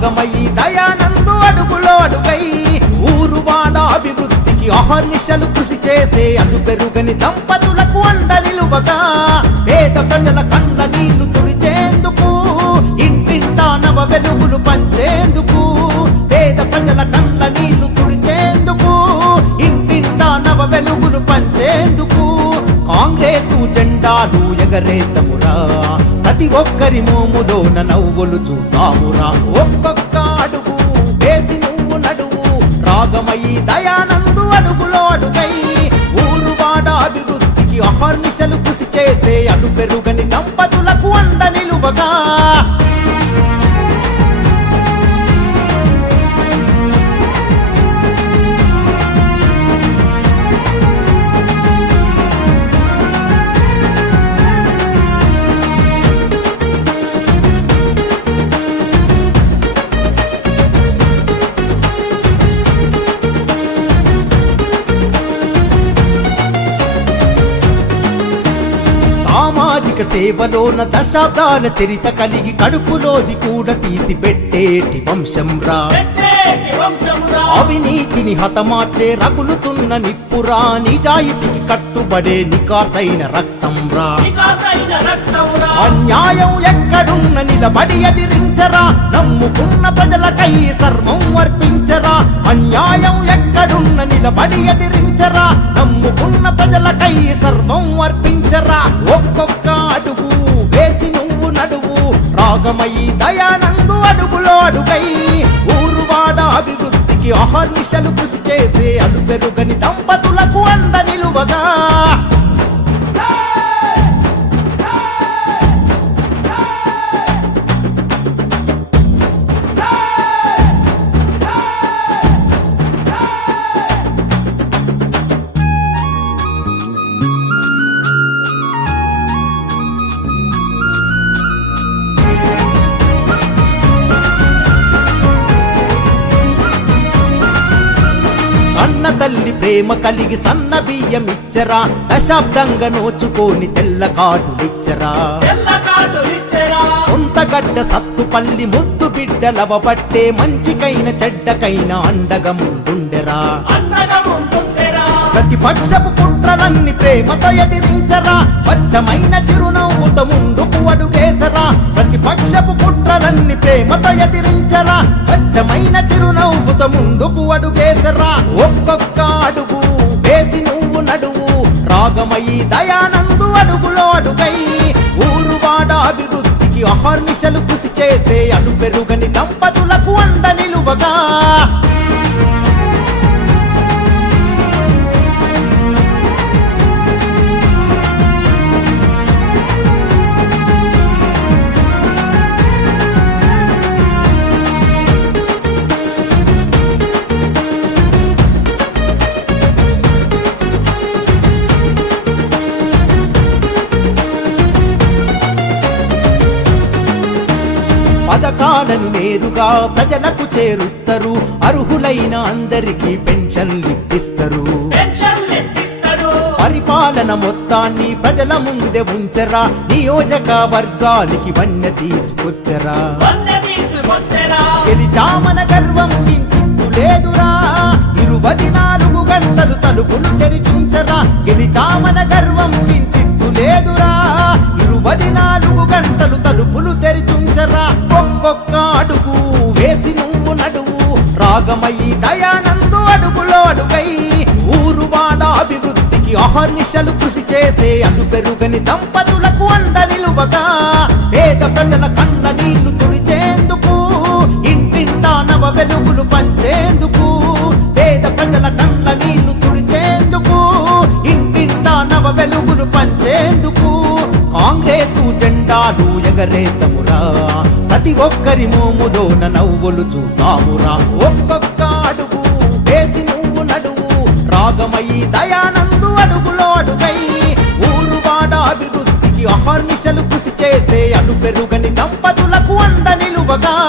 రాగమయి దయానందు అడుగులో అడుగై ఊరువాడ అభివృద్ధికి అహర్నిశలు కృషి చేసే అను పెరుగని దంపతులకు అండ నిలువగా పేద ప్రజల కండ్ల నీళ్ళు తుడిచేందుకు ఇంటింటా నవ వెలుగులు పంచేందుకు పేద ప్రజల కండ్ల నీళ్ళు తుడిచేందుకు ఇంటింటా నవ వెలుగులు పంచేందుకు కాంగ్రెసు జెండాలు ఎగరేతమురా. ప్రతి ఒక్కరి మోములోన నవ్వులు చూద్దామురా ఒక్కొక్క అడుగు వేసి నువ్వు నడువు. రాగమయి దయానందు అడుగులో అడుగై ఊరువాడ అభివృద్ధికి అహర్నిశలు కృషి చేసే అడుపెరుగని సేవలోన దశాబ్దాల చరిత కలిగి కడుపులోది కూడా తీసి పెట్టేటి వంశం రా. అవినీతిని హతమార్చే రగులుతున్న నిప్పురా నిజాయితీకి కట్టుబడే నికాసైన రక్తం రా. అన్యాయం ఎక్కడున్న నిలబడి ఎదిరించరా. నమ్ముకున్న ప్రజలకై సర్వం అర్పించరా. అన్యాయం ఎక్కడున్న నిలబడి ఎదిరించరా. నమ్ముకున్న ప్రజలకై సర్వం అర్పించరా. ఒక్కొక్క రాగమయి దయానందు అడుగులో అడుగై ఊరువాడ అభివృద్ధికి అహర్నిశలు కృషి చేసే అడుపెరుగని దంప ప్రేమ కలిగి సన్న బియ్యం ఇచ్చరా దశాబ్దంగా నోచుకోని తెల్ల కాటులిచ్చరా తెల్ల కార్డు ఇచ్చెరా? సొంత గడ్డ సత్తుపల్లి ముద్దు బిడ్డలవబట్టే మంచికైన చెడ్డకైన అండగా ముందుండెరా. అండగా ప్రతిపక్షపు కుట్రలన్నీ ప్రేమతో ఎదిరించరా స్వచ్ఛమైన చిరునవ్వుతో ముందుకు అడుగేసరా ప్రతిపక్షపు కుట్రలన్నీ ప్రేమతో ఎదిరించరా. స్వచ్ఛమైన చిరునవ్వుతో ముందుకు అడుగేసరా. ఒక్కొక్క అడుగు వేసి నువ్వు నడువు. రాగమయి దయానందు అడుగులో అడుగై. ఊరువాడ అభివృద్ధికి అహర్నిశలు కృషి చేసే అడు దంపతి పథకాలను నేరుగా ప్రజలకు చేరుస్తారు. అర్హులైన అందరికీ పెన్షన్లు ఇప్పిస్తారు పరిపాలన మొత్తాన్ని ప్రజల ముందే ఉంచరా. నియోజక వర్గానికి వన్య తీసుకొచ్చరా. వన్నె తీసుకొచ్చెరా. గెలిచామన గర్వం లేదురా. ఇరువది నాలుగు గంటలు తలుపులు తెరిచుంచరా గెలిచామన గర్వం రాగమయి దయానందు అడుగులో అడుగై ఊరువాడ అభివృద్ధికి అహర్నిశలు కృషి చేసే అను పెరుగని దంపతులకు అండ నిలువగా పేద ప్రజల కండ్ల నీళ్ళు తుడిచేందుకు ఇంటింటా నవ వెలుగులు పంచేందుకు పేద ప్రజల కండ్ల నీళ్ళు తుడిచేందుకు ఇంటింటా నవ వెలుగులు పంచేందుకు కాంగ్రెసు జెండాలు ఎగరేతము. ప్రతి ఒక్కరి మోములోన నవ్వులు చూద్దామురా ఒక్కొక్క అడుగు. వేసి నువ్వు నడువు. రాగమయి దయానందు అడుగులో అడుగై. ఊరువాడ అభివృద్ధికి అహర్నిశలు కృషి చేసే అడు పెరుగని దంపతులకు అండ నిలువగా.